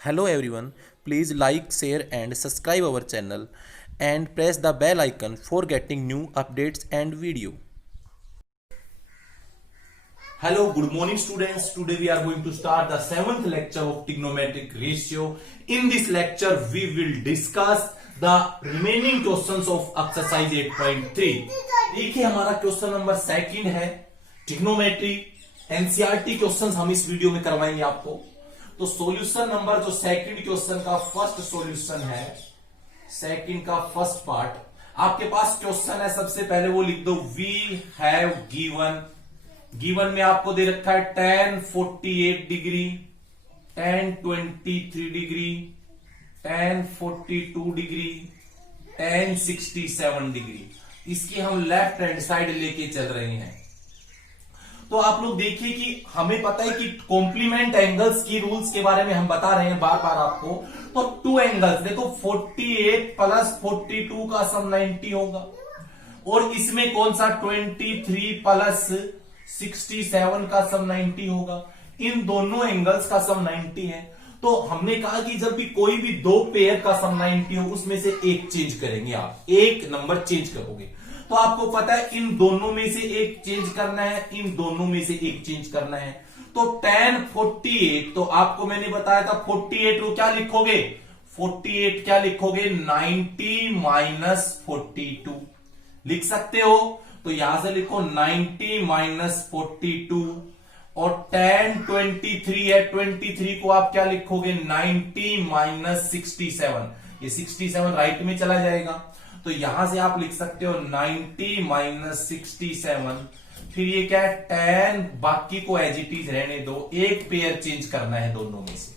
Hello everyone, please like, share and subscribe our channel and press the bell icon for getting new updates and video. Hello, good morning students. Today we are going to start the 7th lecture of trigonometric ratio. In this lecture we will discuss the remaining questions of exercise 8.3. देखिए हमारा question number second है trigonometry NCERT questions हम इस video में करवाएंगे आपको। तो solution number जो सेकंड क्वेश्चन का फर्स्ट सॉल्यूशन है, सेकंड का फर्स्ट पार्ट आपके पास क्वेश्चन है। सबसे पहले वो लिख दो, वी हैव गिवन में आपको दे रखा है tan 48 degree, tan 23 degree, tan 42 degree, tan 67 degree. इसकी हम लेफ्ट हैंड साइड लेके चल रहे हैं। तो आप लोग देखिए कि हमें पता है कि कॉम्प्लीमेंट एंगल्स की रूल्स के बारे में हम बता रहे हैं बार बार आपको। तो टू एंगल्स देखो, 48 प्लस 42 का सम 90 होगा, और इसमें कौन सा 23 प्लस 67 का सम 90 होगा। इन दोनों एंगल्स का सम 90 है। तो हमने कहा कि जब भी कोई भी दो पेयर का सम 90 हो, उसमें से एक चेंज करेंगे, आप एक नंबर चेंज करोगे। तो आपको पता है इन दोनों में से एक चेंज करना है, इन दोनों में से एक चेंज करना है। तो tan 48, तो आपको मैंने बताया था 48 को क्या लिखोगे, 48 क्या लिखोगे, 90 माइनस 42 लिख सकते हो। तो यहां से लिखो 90 माइनस 42, और tan 23 है, 23 को आप क्या लिखोगे, 90 माइनस 67। ये 67 राइट में चला जाएगा, तो यहां से आप लिख सकते हो 90 माइनस 67। फिर ये क्या है, tan, बाकी को एज इट इज रहने दो, एक पेयर चेंज करना है दोनों में से।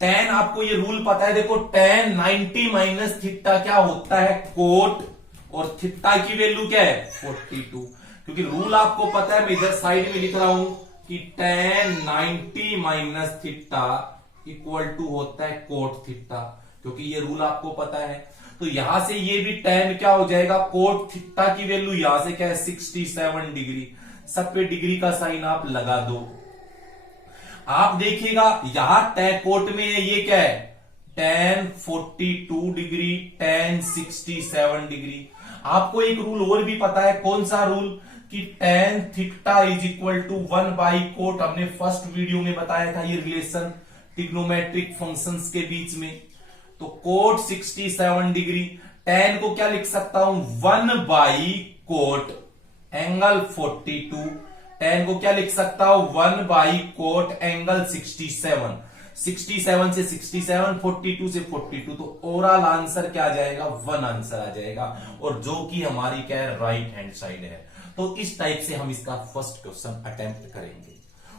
tan आपको ये रूल पता है, देखो tan 90 माइनस थीटा क्या होता है, कोट, और थीटा की वैल्यू क्या है 42। क्योंकि रूल आपको पता है, मैं इधर साइड में लिख रहा हूं कि tan 90 minus theta equal to होता है कोट थीटा, क्योंकि ये रूल आपको पता है। तो यहां से ये भी tan क्या हो जाएगा, कोट थीटा की वैल्यू यहां से क्या है 67 डिग्री। सब पे डिग्री का साइन आप लगा दो। आप देखिएगा यहां tan कोट में है, ये क्या है tan 42 डिग्री, tan 67 डिग्री। आपको एक रूल और भी पता है, कौन सा रूल, कि tan theta is equal to 1 by cot. हमने फर्स्ट वीडियो में बताया था ये रिलेशन ट्रिग्नोमेट्रिक फंक्शंस के बीच में। तो कोट 67 डिग्री, tan को क्या लिख सकता हूं, 1 बाई कोट एंगल 42। tan को क्या लिख सकता हूं, 1 बाई कोट एंगल 67। 67 से 67, 42 से 42, तो ओवरऑल आंसर क्या आ जाएगा, 1 आंसर आ जाएगा, और जो कि हमारी क्या है, राइट हैंड साइड है। तो इस टाइप से हम इसका फर्स्ट क्वेश्चन अटेम्प्ट करेंगे।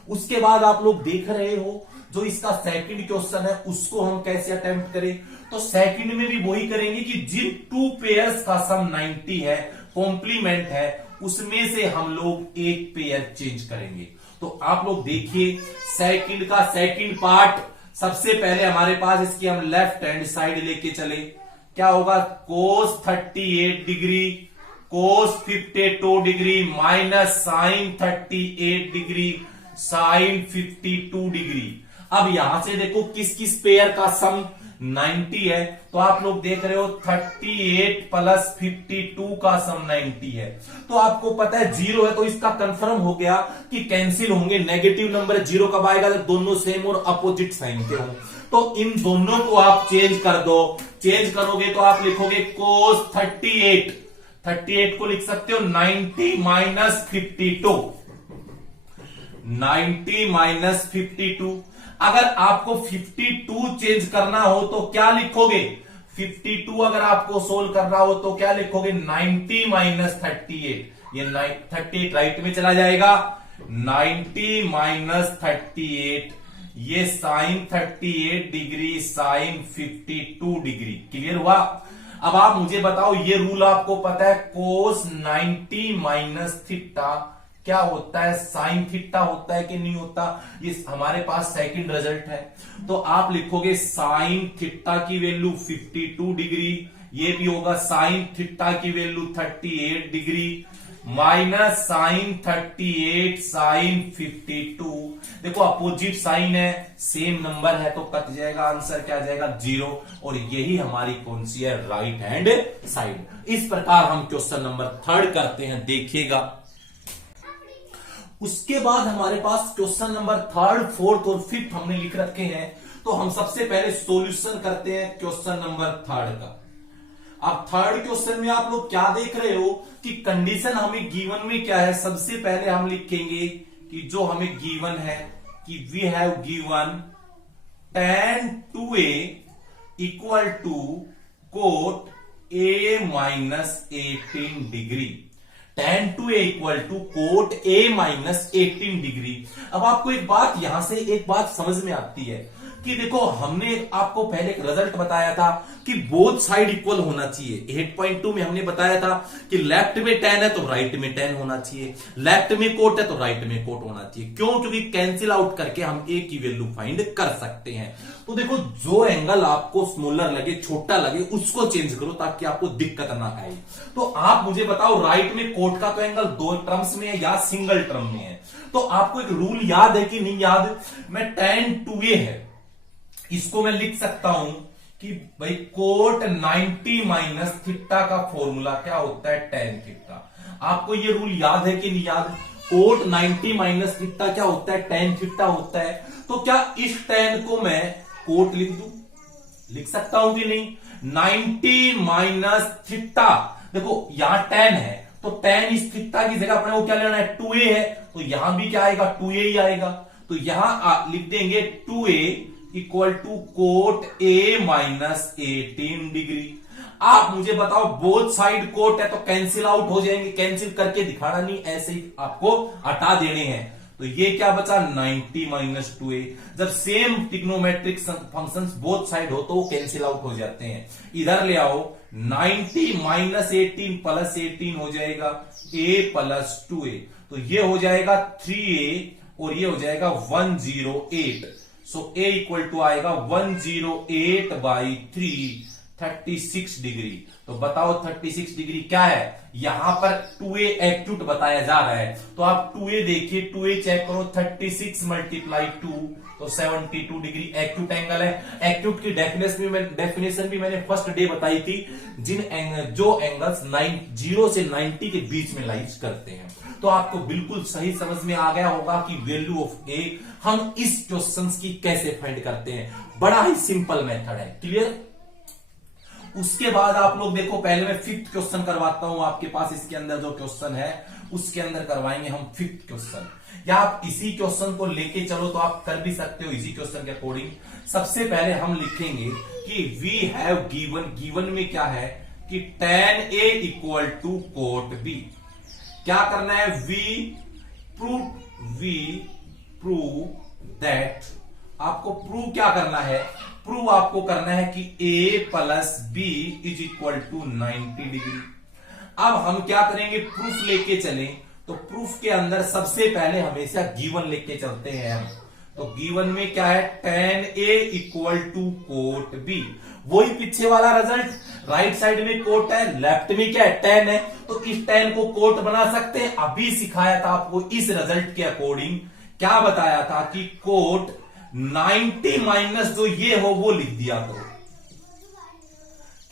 उसके बाद आप लोग देख रहे हो जो इसका सेकंड क्वेश्चन है, उसको हम कैसे अटेम्प्ट करें। तो सेकंड में भी वही करेंगे कि जिन टू पेयर्स का सम 90 है, कॉम्प्लीमेंट है, उसमें से हम लोग एक पेयर चेंज करेंगे। तो आप लोग देखिए सेकंड का सेकंड पार्ट, सबसे पहले हमारे पास इसकी हम लेफ्ट हैंड साइड लेके चले, क्या होगा, cos 38 degree, cos 52 degree minus sin 38 degree, sin 52 degree. अब यहां से देखो किस किस पेयर का सम 90 है, तो आप लोग देख रहे हो 38 प्लस 52 का सम 90 है। तो आपको पता है 0 है, तो इसका कंफर्म हो गया कि कैंसिल होंगे। नेगेटिव नंबर 0 कब आएगा, तो दोनों सेम और अपोजिट साइन के हों। तो इन दोनों को आप चेंज कर दो। चेंज करोगे तो आप लिखोगे cos 38 को लिख सकते हो 90 माइनस 52, 90 माइनस 52। अगर आपको 52 चेंज करना हो तो क्या लिखोगे, 52 अगर आपको सोल्व करना हो तो क्या लिखोगे, 90 माइनस 38। ये 38 राइट में चला जाएगा, 90 माइनस 38, ये sine 38 degree, sine 52 degree. Clear हुआ। अब आप मुझे बताओ, ये रूल आपको पता है, cos 90 माइनस थीटा क्या होता है, साइन थीटा होता है कि नहीं होता। ये हमारे पास सेकंड रिजल्ट है, तो आप लिखोगे साइन थीटा की वैल्यू 52 डिग्री, ये भी होगा साइन थीटा की value 38 degree. Minus sine 38 sine 52। देखो अपोजिट साइन है, सेम नंबर है, तो कट जाएगा, आंसर क्या आ जाएगा 0। और यही हमारी कौन सी है, राइट हैंड साइड। इस प्रकार हम क्वेश्चन नंबर 3 करते हैं, देखिएगा। उसके बाद हमारे पास क्वेश्चन नंबर 3, 4 और 5 हमने लिख रखे हैं। तो हम सबसे पहले सॉल्यूशन करते हैं क्वेश्चन नंबर 3 का। अब थर्ड क्वेश्चन में आप लोग क्या देख रहे हो कि कंडीशन हमें गिवन में क्या है। सबसे पहले हम लिखेंगे कि जो हमें गिवन है कि we have given tan 2a equal to cot a minus 18 degree. tan 2a equal to cot a minus 18 degree. अब आपको एक बात, यहां से एक बात समझ में आती है कि देखो हमने आपको पहले एक रिजल्ट बताया था कि बोथ साइड इक्वल होना चाहिए। 8.2 में हमने बताया था कि लेफ्ट में 10 है तो राइट में 10 होना चाहिए, लेफ्ट में कोट है तो राइट में कोट होना चाहिए। क्यों? क्योंकि कैंसिल आउट करके हम ए की वैल्यू फाइंड कर सकते हैं। तो देखो जो एंगल आपको स्मॉलर लगे, छोटा लगे, उसको चेंज करो ताकि आपको दिक्कत ना आए। तो आप मुझे बताओ राइट में कोट का तो एंगल 2 टर्म्स में है या सिंगल टर्म में है। तो आपको एक रूल याद है कि नहीं याद? मैं tan 2a है, इसको मैं लिख सकता हूं कि भाई कोट 90 माइनस थीटा का फॉर्मूला क्या होता है, tan थीटा। आपको ये रूल याद है कि नहीं याद? कोट 90 माइनस थीटा क्या होता है, tan थीटा होता है। तो क्या इस tan को मैं कोट लिख दूं? लिख सकता हूं कि नहीं? 90 माइनस थीटा, देखो यहां tan है तो tan इस थीटा की जगह अपने को क्या लेना है, 2a है, तो यहां भी क्या आएगा, 2a ही आएगा। तो यहां लिख देंगे 2a equal to cot a minus 18 degree. आप मुझे बताओ बोथ साइड कोट है तो कैंसिल आउट हो जाएंगे, कैंसिल करके दिखाना नहीं, ऐसे ही आपको हटा देने हैं। तो ये क्या बचा, 90 माइनस 2a। जब same trigonometric functions both side हो तो वो कैंसिल आउट हो जाते हैं। इधर ले आओ, 90 माइनस 18 प्लस 18 हो जाएगा a प्लस 2a, तो ये हो जाएगा 3a और ये हो जाएगा 108। सो a इक्वल टू आएगा 108 बाई 3, 36 डिग्री। तो बताओ 36 डिग्री क्या है? यहां पर 2a एक्यूट बताया जा रहा है, तो आप 2a देखिए, 2a चेक करो, 36 मल्टीप्लाई 2 तो 72 डिग्री एक्यूट एंगल है। एक्यूट की डेफिनेशन भी मैंने फर्स्ट डे बताई थी, जो एंगल्स 0 से 90 के बीच में लाइज करते हैं। तो आपको बिल्कुल सही समझ में आ गया होगा कि वैल्यू ऑफ ए हम इस क्वेश्चंस की कैसे फाइंड करते हैं। बड़ा ही सिंपल मेथड है, क्लियर? उसके बाद आप लोग देखो, पहले मैं 5th क्वेश्चन करवाता हूं आपके पास। इसके अंदर जो क्वेश्चन है उसके अंदर करवाएंगे हम 5th क्वेश्चन, या आप इसी क्वेश्चन को लेके चलो तो आप कर भी सकते हो इसी क्वेश्चन के अकॉर्डिंग। सबसे पहले हम लिखेंगे कि वी हैव गिवन में क्या है कि tan a equal to cot b। क्या करना है, वी प्रूव दैट, आपको प्रूव क्या करना है, प्रूव आपको करना है कि a plus b is equal to 90 degree. अब हम क्या करेंगे, प्रूफ लेके चलें, तो प्रूफ के अंदर सबसे पहले हमेशा गिवन लेके चलते हैं हम। तो गिवन में क्या है, tan a equal to cot b। वही पीछे वाला रिजल्ट, राइट साइड में कोट है, लेफ्ट में क्या है, tan है, तो इस tan को कोट बना सकते हैं। अभी सिखाया था आपको इस रिजल्ट के अकॉर्डिंग, क्या बताया था कि कोट 90 माइनस जो ये हो वो लिख दिया करो,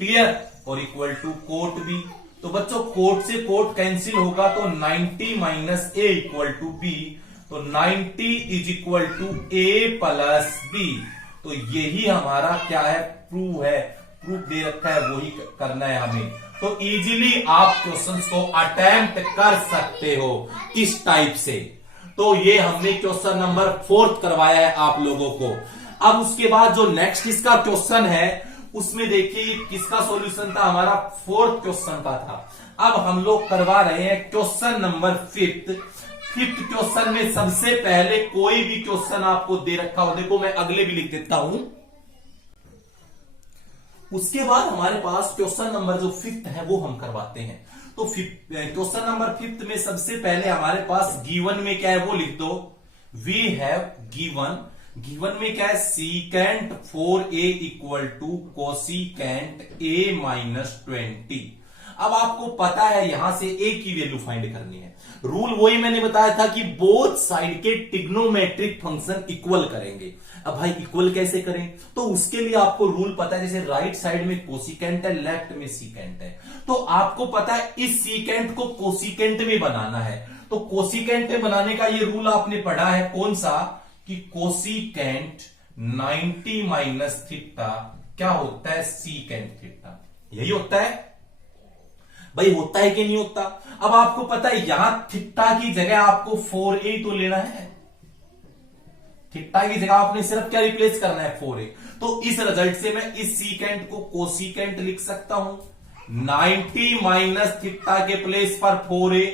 क्लियर? और इक्वल टू कोट b। तो बच्चों कोट से कोट कैंसिल होगा तो 90 minus a equal to b, तो 90 is equal to a plus b। तो यही हमारा क्या है, प्रूफ है, प्रूफ दे रखा है, वही करना है हमें। तो इजीली आप क्वेश्चंस को अटेम्प्ट कर सकते हो इस टाइप से। तो ये हमने क्वेश्चन नंबर 4 करवाया है आप लोगों को। अब उसके बाद जो नेक्स्ट इसका क्वेश्चन है उसमें देखिए किसका सॉल्यूशन था, हमारा 4th क्वेश्चन का था। अब हम लोग करवा रहे हैं question number 5th। 5th question में सबसे पहले कोई भी क्वेश्चन आपको दे रखा हो, देखो मैं अगले भी लिख देता हूं। उसके बाद हमारे पास क्वेश्चन नंबर जो 5th है वो हम करवाते हैं। तो क्वेश्चन नंबर 5th में सबसे पहले हमारे पास गिवन में क्या है वो लिख दो, वी हैव गिवन में क्या है, secant 4a equal to cosecant a minus 20। अब आपको पता है यहां से a की वैल्यू फाइंड करनी है। रूल वही मैंने बताया था कि बोथ साइड के ट्रिग्नोमेट्रिक फंक्शन इक्वल करेंगे। अब भाई इक्वल कैसे करें, तो उसके लिए आपको रूल पता है, जैसे राइट साइड में कोसिकेंट है, लेफ्ट में सीकेंट है, तो आपको पता है इस सीकेंट को कोसिकेंट में बनाना है। तो कोसिकेंट में बनाने का ये रूल आपने पढ़ा है, कौन सा, कि कोसिकेंट 90 माइनस थीटा क्या होता है, सीकेंट थीटा। यही होता है भाई, होता है कि नहीं होता। अब आपको पता है यहां थीटा की जगह आपको 4a तो लेना है, थीटा की जगह आपने सिर्फ क्या रिप्लेस करना है, 4a। तो इस रिजल्ट से मैं इस सीकेंट को कोसिकेंट लिख सकता हूं, 90 माइनस थीटा के प्लेस पर 4a,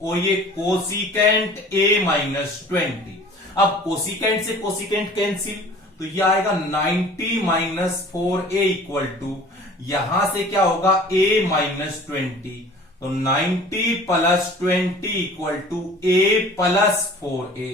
और ये कोसिकेंट a माइनस 20। अब कोसिकेंट से कोसिकेंट कैंसिल, तो ये आएगा 90 माइनस 4a इक्वल टू, यहां से क्या होगा a माइनस 20, तो 90 plus 20 equal to a plus 4a।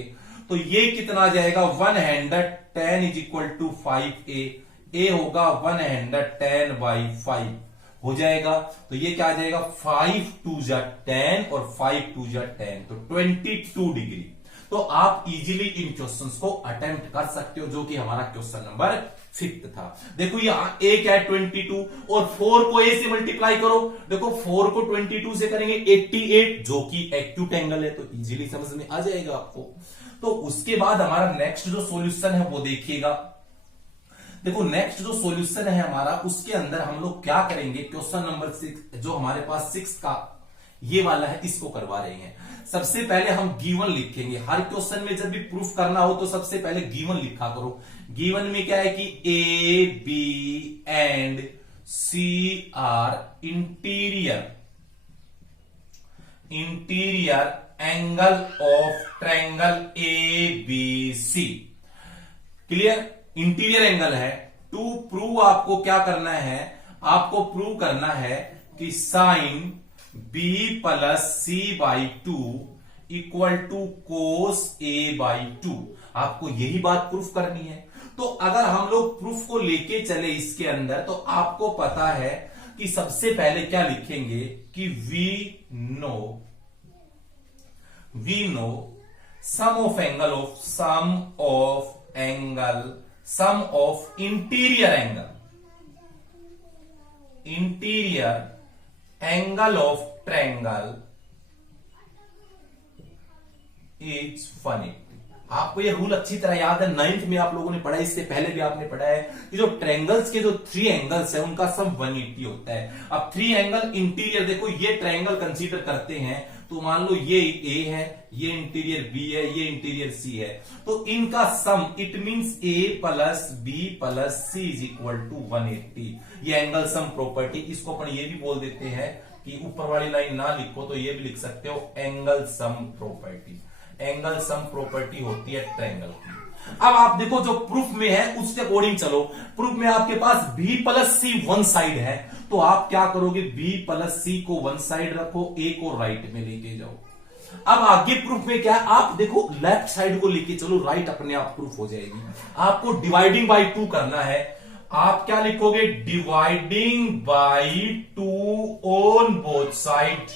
तो ये कितना आ जाएगा, 110 is equal to 5a, a होगा 110/5 हो जाएगा। तो ये क्या आ जाएगा, 5 2 जा 10 और 5 2 जा 10, तो 22 डिग्री। तो आप इजीली इन क्वेश्चंस को अटेम्प्ट कर सकते हो, जो कि हमारा क्वेश्चन नंबर 5 था। देखो यहां a क्या है 22, और 4 को a से मल्टीप्लाई करो, देखो 4 को 22 से करेंगे 88, जो कि एक्यूट एंगल है, तो इजीली समझ में आ जाएगा आपको। तो उसके बाद हमारा नेक्स्ट जो सॉल्यूशन है वो देखिएगा। देखो नेक्स्ट जो सॉल्यूशन है हमारा, उसके अंदर हम लोग क्या करेंगे, क्वेश्चन नंबर 6 जो हमारे पास 6 का ये वाला है, इसको करवा रहे हैं। सबसे पहले हम गिवन लिखेंगे। हर क्वेश्चन में जब भी प्रूफ करना हो तो सबसे पहले गिवन लिखा करो। गिवन में क्या है कि A B and C are interior angle of triangle A B C. Clear, interior angle है। टू प्रूव आपको क्या करना है, आपको प्रूव करना है कि sine b plus C by 2 equal to cos A by 2। आपको यही बात प्रूफ करनी है। तो अगर हम लोग प्रूफ को लेके चले इसके अंदर, तो आपको पता है कि सबसे पहले क्या लिखेंगे कि we know sum of interior angle of triangle is 180। आपको ये रूल अच्छी तरह याद है, 9th में आप लोगों ने पढ़ा, इससे पहले भी आपने पढ़ा है कि जो ट्रायंगल्स के जो 3 एंगल्स है उनका सम 180 होता है। अब 3 एंगल इंटीरियर, देखो ये ट्रायंगल कंसीडर करते हैं, तो मान लो ये A है, ये इंटीरियर B है, ये इंटीरियर C है, तो इनका sum it means A plus B plus C is equal to 180। ये एंगल सम प्रॉपर्टी, इसको अपन ये भी बोल देते हैं कि ऊपर वाली लाइन ना लिखो तो ये भी लिख सकते हो angle sum property. Angle sum property होती है ट्रायंगल की। अब आप देखो जो प्रूफ में है उसके अकॉर्डिंग चलो। प्रूफ में आपके पास B plus C one side है, तो आप क्या करोगे, B प्लस C को वन साइड रखो, A को राइट में लेके जाओ। अब आगे प्रूफ में क्या है, आप देखो लेफ्ट साइड को लेके चलो, राइट अपने आप प्रूफ हो जाएगी। आपको डिवाइडिंग बाय 2 करना है। आप क्या लिखोगे, dividing by 2 on both side.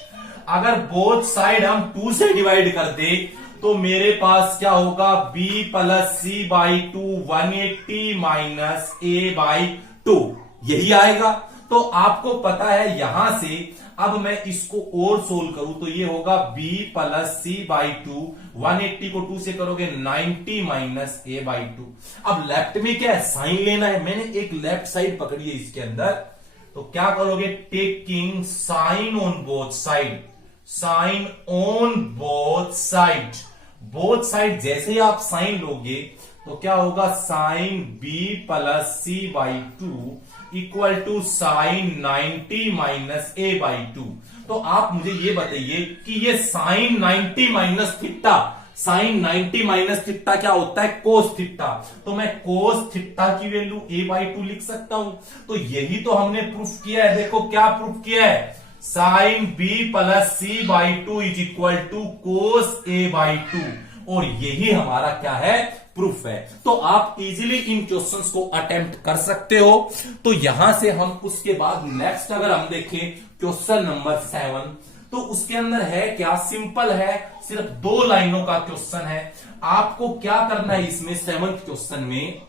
अगर बोथ साइड हम 2 से डिवाइड कर दे तो मेरे पास क्या होगा, B plus C by 2 180 minus A by 2, यही आएगा। तो आपको पता है यहां से अब मैं इसको और सोल्व करूं तो ये होगा B प्लस C बाई 2, 180 को 2 से करोगे 90 माइनस A बाई 2। अब लेफ्ट में क्या है, साइन लेना है। मैंने एक लेफ्ट साइड पकड़ी है इसके अंदर, तो क्या करोगे, taking sine on both side, sine on both side. Both side जैसे ही आप साइन लोगे तो क्या होगा, sine B plus C by 2 equal to sine 90 minus A by 2। तो आप मुझे ये बताइए कि ये sine 90 minus theta, sine 90 minus theta क्या होता है, कोस थीटा। तो मैं कोस थीटा की वैल्यू A बाई 2 लिख सकता हूं। तो यही तो हमने प्रूफ किया है। देखो क्या प्रूफ किया है, sine B plus C by 2 is equal to cos A by 2, और यही हमारा क्या है, प्रूफ है। तो आप इजीली इन क्वेश्चंस को अटेम्प्ट कर सकते हो। तो यहां से हम उसके बाद नेक्स्ट अगर हम देखें क्वेश्चन नंबर 7, तो उसके अंदर है क्या, सिंपल है, सिर्फ 2 लाइनों का क्वेश्चन है। आपको क्या करना है इसमें 7th क्वेश्चन में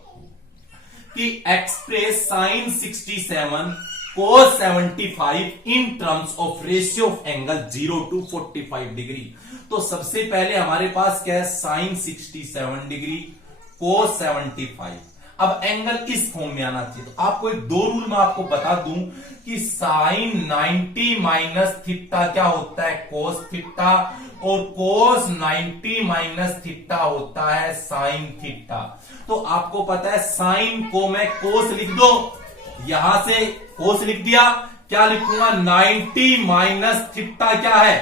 कि express sine 67 cos 75 in terms of ratio of angle 0 to 45 degree. तो सबसे पहले हमारे पास क्या है, साइन 67 डिग्री cos 75। अब एंगल इस फॉर्म में आना चाहिए। तो आपको एक 2 रूल मैं आपको बता दूं कि साइन 90 माइनस थीटा क्या होता है, cos थीटा, और cos 90 माइनस थीटा होता है साइन थीटा। तो आपको पता है साइन को मैं cos लिख दो, यहां से cos लिख दिया, क्या लिखूंगा, 90 माइनस थीटा क्या है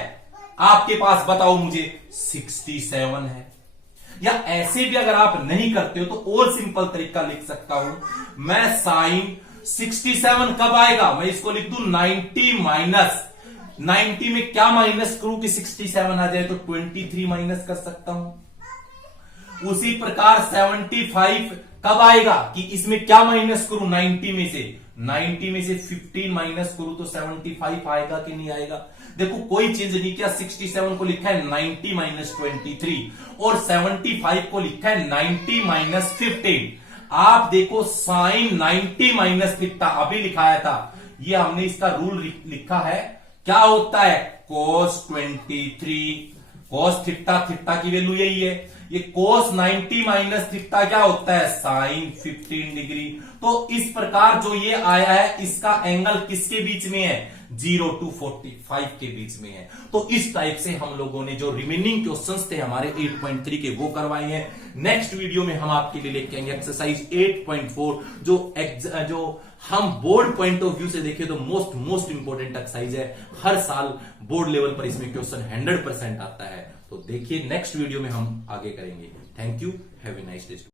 आपके पास, बताओ मुझे, 67 है। या ऐसे भी अगर आप नहीं करते हो तो और सिंपल तरीका लिख सकता हूं मैं, साइन 67 कब आएगा, मैं इसको लिख दूं 90 माइनस, 90 में क्या माइनस करूं कि 67 आ जाए, तो 23 माइनस कर सकता हूं। उसी प्रकार 75 कब आएगा कि इसमें क्या माइनस करूं, 90 में से 15 माइनस करूं तो 75 आएगा कि नहीं आएगा। देखो कोई चेंज नहीं किया, 67 को लिखा है 90 माइनस 23 और 75 को लिखा है 90 माइनस 15। आप देखो साइन 90 माइनस थीटा अभी लिखाया था, ये हमने इसका रूल लिखा है, क्या होता है, cos 23, cos थीटा, थीटा की वैल्यू यही है, ये cos 90 माइनस थीटा क्या होता है, साइन 15 डिग्री। तो इस प्रकार जो ये आया है इसका एंगल किसके बीच में है, 0 to 45 के बीच में है। तो इस टाइप से हम लोगों ने जो रिमेनिंग क्वेश्चंस थे हमारे 8.3 के वो करवाए हैं। नेक्स्ट वीडियो में हम आपके लिए लेके आएंगे एक्सरसाइज 8.4, जो हम बोर्ड पॉइंट ऑफ व्यू से देखें तो मोस्ट इंपोर्टेंट एक्सरसाइज है। हर साल बोर्ड लेवल पर इसमें क्वेश्चन 100% आता है। तो देखिए नेक्स्ट वीडियो में हम आगे करेंगे। Thank you, have a nice day.